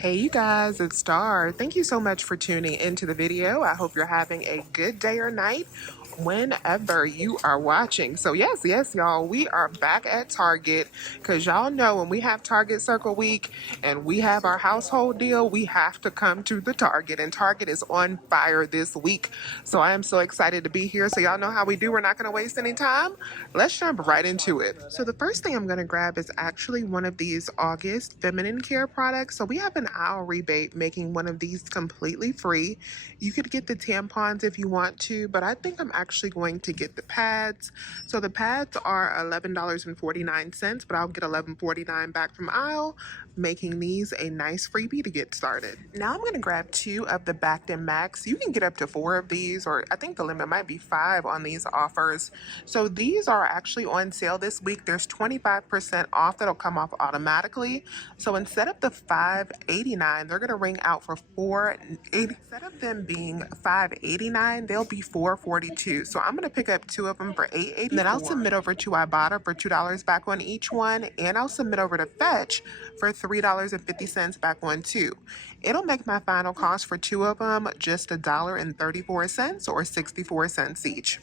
Hey you guys, it's Star. Thank you so much for tuning into the video. I hope you're having a good day or night whenever you are watching. So yes, y'all, we are back at Target because y'all know when we have Target Circle Week and we have our household deal, we have to come to the Target, and Target is on fire this week. So I am so excited to be here. So y'all know how we do. We're not going to waste any time. Let's jump right into it. So the first thing I'm going to grab is actually one of these August feminine care products. So we have an aisle rebate making one of these completely free. You could get the tampons if you want to, but I think I'm actually going to get the pads. So the pads are $11.49, but I'll get $11.49 back from aisle, making these a nice freebie to get started. Now I'm going to grab two of the Bactin Max. You can get up to 4 of these, or I think the limit might be 5 on these offers. So these are actually on sale this week. There's 25% off that'll come off automatically. So instead of the $5.89, they're going to ring out for $4.80. Instead of them being $5.89, they'll be $4.42. So I'm going to pick up 2 of them for $8.84. Then I'll submit over to Ibotta for $2 back on each one, and I'll submit over to Fetch for $3.50 back on 2. It'll make my final cost for 2 of them just $1.34 or 64 cents each.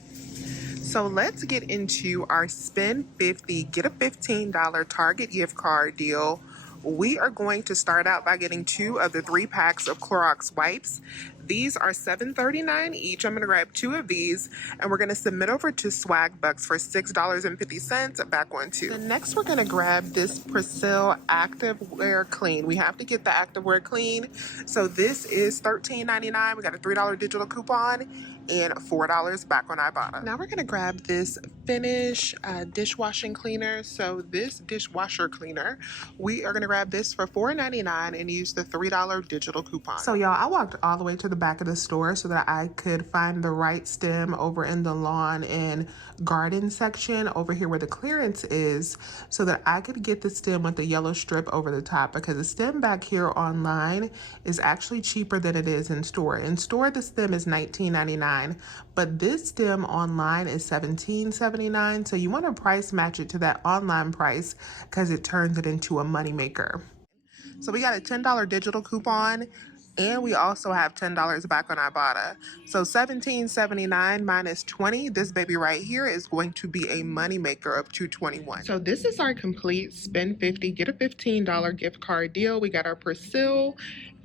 So let's get into our spend 50, get a $15 Target gift card deal. We are going to start out by getting 2 of the 3 packs of Clorox wipes. These are $7.39 each. I'm going to grab 2 of these, and we're going to submit over to Swag Bucks for $6.50 back on 2. Then next, we're going to grab this Persil Activewear Clean. We have to get the Activewear Clean. So this is $13.99. We got a $3 digital coupon and $4 back on Ibotta. Now we're going to grab this Finish dishwashing cleaner. So this dishwasher cleaner, we are going to grab this for $4.99 and use the $3 digital coupon. So y'all, I walked all the way to the back of the store so that I could find the right stem over in the lawn and garden section over here where the clearance is, so that I could get the stem with the yellow strip over the top, because the stem back here online is actually cheaper than it is in store. In store, the stem is $19.99, but this stem online is $17.79. So you want to price match it to that online price because it turns it into a moneymaker. So we got a $10 digital coupon, and we also have $10 back on Ibotta. So $17.79 minus 20, this baby right here is going to be a moneymaker of $2.21. So this is our complete spend 50, get a $15 gift card deal. We got our Persil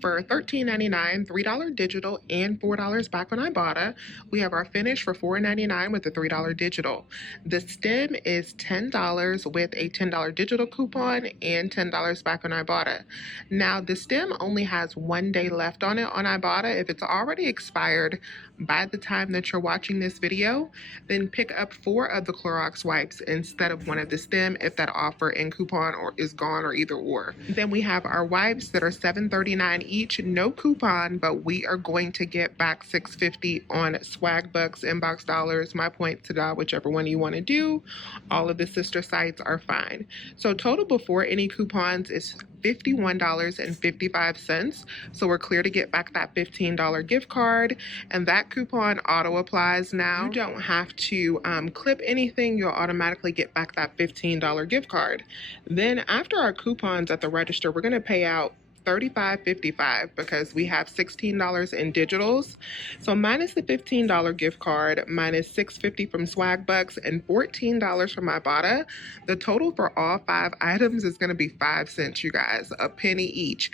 for $13.99, $3 digital, and $4 back on Ibotta. We have our Finish for $4.99 with a $3 digital. The stem is $10 with a $10 digital coupon and $10 back on Ibotta. Now, the stem only has 1 day left on it on Ibotta. If it's already expired by the time that you're watching this video, then pick up 4 of the Clorox wipes instead of 1 of the stem if that offer and coupon or is gone, or either or. Then we have our wipes that are $7.39 each, no coupon, but we are going to get back $6.50 on Swag Bucks, Inbox Dollars, My Point to Die, whichever one you want to do. All of the sister sites are fine. So total before any coupons is $51.55. So we're clear to get back that $15 gift card, and that coupon auto applies now. You don't have to clip anything. You'll automatically get back that $15 gift card. Then after our coupons at the register, we're going to pay out $35.55 because we have $16 in digitals. So minus the $15 gift card, minus $6.50 from Swag Bucks, and $14 from Ibotta, the total for all 5 items is going to be 5 cents, you guys, a penny each.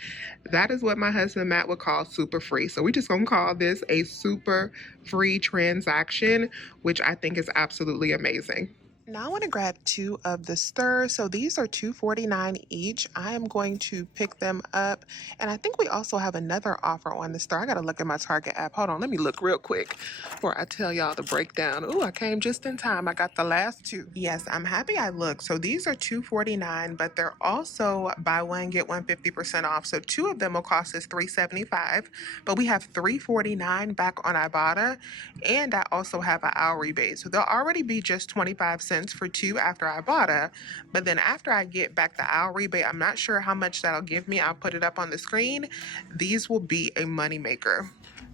That is what my husband Matt would call super free. So we just gonna call this a super free transaction, which I think is absolutely amazing. Now I want to grab 2 of the Stir. So these are $2.49 each. I am going to pick them up. And I think we also have another offer on the Stir. I got to look at my Target app. Hold on, let me look real quick before I tell y'all the breakdown. Ooh, I came just in time. I got the last 2. Yes, I'm happy I looked. So these are $2.49, but they're also buy one, get one 50% off. So 2 of them will cost us $3.75, but we have $3.49 back on Ibotta. And I also have an hour rebate. So they'll already be just 25 cents for 2 after Ibotta, but then after I get back the hour rebate, I'm not sure how much that'll give me. I'll put it up on the screen. These will be a money maker.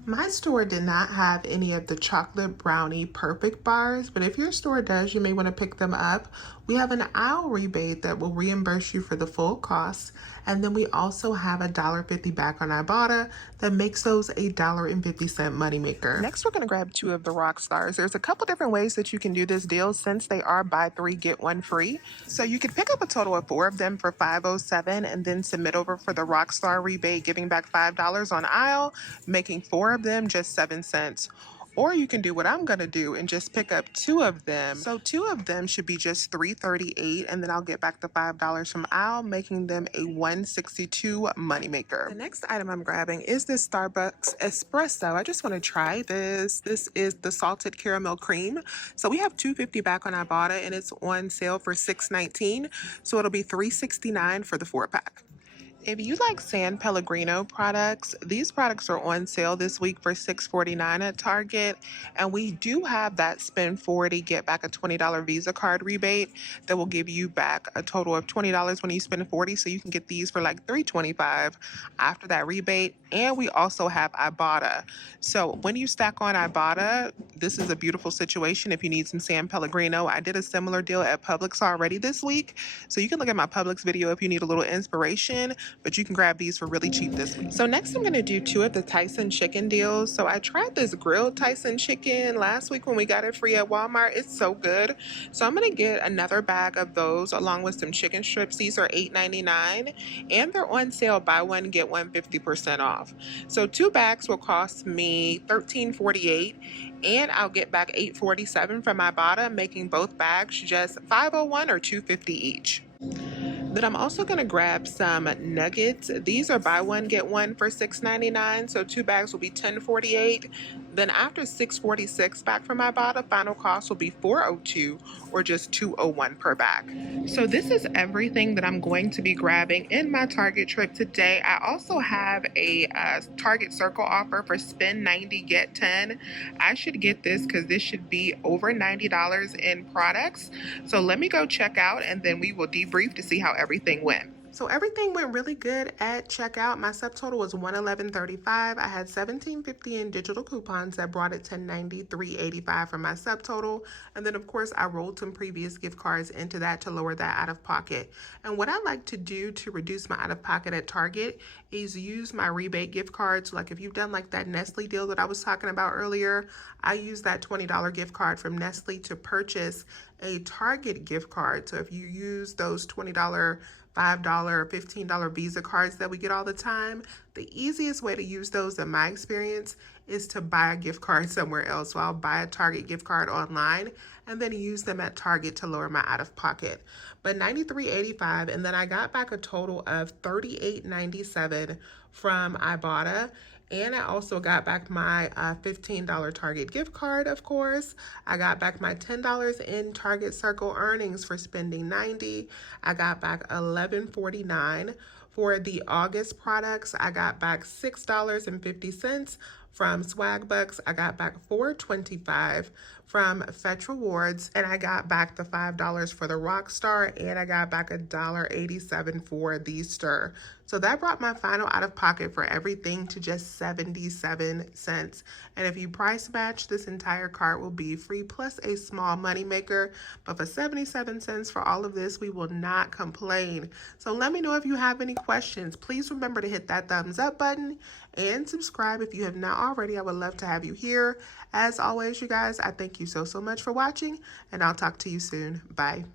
My store did not have any of the chocolate brownie perfect bars, but if your store does, you may want to pick them up. We have an aisle rebate that will reimburse you for the full cost. And then we also have a $1.50 back on Ibotta that makes those a $1.50 moneymaker. Next, we're going to grab two of the rock stars. There's a couple different ways that you can do this deal since they are buy three, get one free. So you could pick up a total of four of them for $5.07 and then submit over for the rock star rebate, giving back $5 on aisle, making four of them just 7 cents. Or you can do what I'm going to do and just pick up two of them. So two of them should be just $3.38, and then I'll get back the $5 from aisle, making them a $1.62 moneymaker. The next item I'm grabbing is this Starbucks espresso. I just want to try this. This is the salted caramel cream. So we have $2.50 back on Ibotta, and it's on sale for $6.19. So it'll be $3.69 for the 4-pack. If you like San Pellegrino products, these products are on sale this week for $6.49 at Target. And we do have that spend 40, get back a $20 Visa card rebate that will give you back a total of $20 when you spend 40. So you can get these for like $3.25 after that rebate. And we also have Ibotta. So when you stack on Ibotta, this is a beautiful situation if you need some San Pellegrino. I did a similar deal at Publix already this week. So you can look at my Publix video if you need a little inspiration, but you can grab these for really cheap this week. So next I'm going to do two of the Tyson chicken deals. So I tried this grilled Tyson chicken last week when we got it free at Walmart. It's so good. So I'm going to get another bag of those along with some chicken strips. These are $8.99 and they're on sale, buy one get one 50% off. So two bags will cost me $13.48 and I'll get back $8.47 from Ibotta, making both bags just $5.01 or $2.50 each. Then I'm also going to grab some nuggets. These are buy one, get one for $6.99. So two bags will be $10.48. Then after $6.46 back from Ibotta, final cost will be $4.02 or just $2.01 per bag. So this is everything that I'm going to be grabbing in my Target trip today. I also have a Target Circle offer for spend 90, get 10. I should get this because this should be over $90 in products. So let me go check out and then we will debrief to see how everything went. So everything went really good at checkout. My subtotal was $111.35. I had $17.50 in digital coupons that brought it to $93.85 for my subtotal. And then of course I rolled some previous gift cards into that to lower that out of pocket. And what I like to do to reduce my out of pocket at Target is use my rebate gift cards. Like if you've done like that Nestle deal that I was talking about earlier, I use that $20 gift card from Nestle to purchase a Target gift card. So if you use those $20, $5, $15 Visa cards that we get all the time, the easiest way to use those in my experience is to buy a gift card somewhere else. So I'll buy a Target gift card online and then use them at Target to lower my out of pocket. But $93.85, and then I got back a total of $38.97 from Ibotta. And I also got back my $15 Target gift card, of course. I got back my $10 in Target Circle earnings for spending 90. I got back $11.49. For the August products, I got back $6.50 from Swag Bucks. I got back $4.25 from Fetch Rewards, and I got back the $5 for the Rockstar, and I got back $1.87 for the Stir. So that brought my final out of pocket for everything to just 77 cents. And if you price match, this entire cart will be free plus a small money maker. But for 77 cents for all of this, we will not complain. So let me know if you have any questions. Please remember to hit that thumbs up button and subscribe if you have not already. I would love to have you here. As always, you guys, I thank you so much for watching, and I'll talk to you soon. Bye.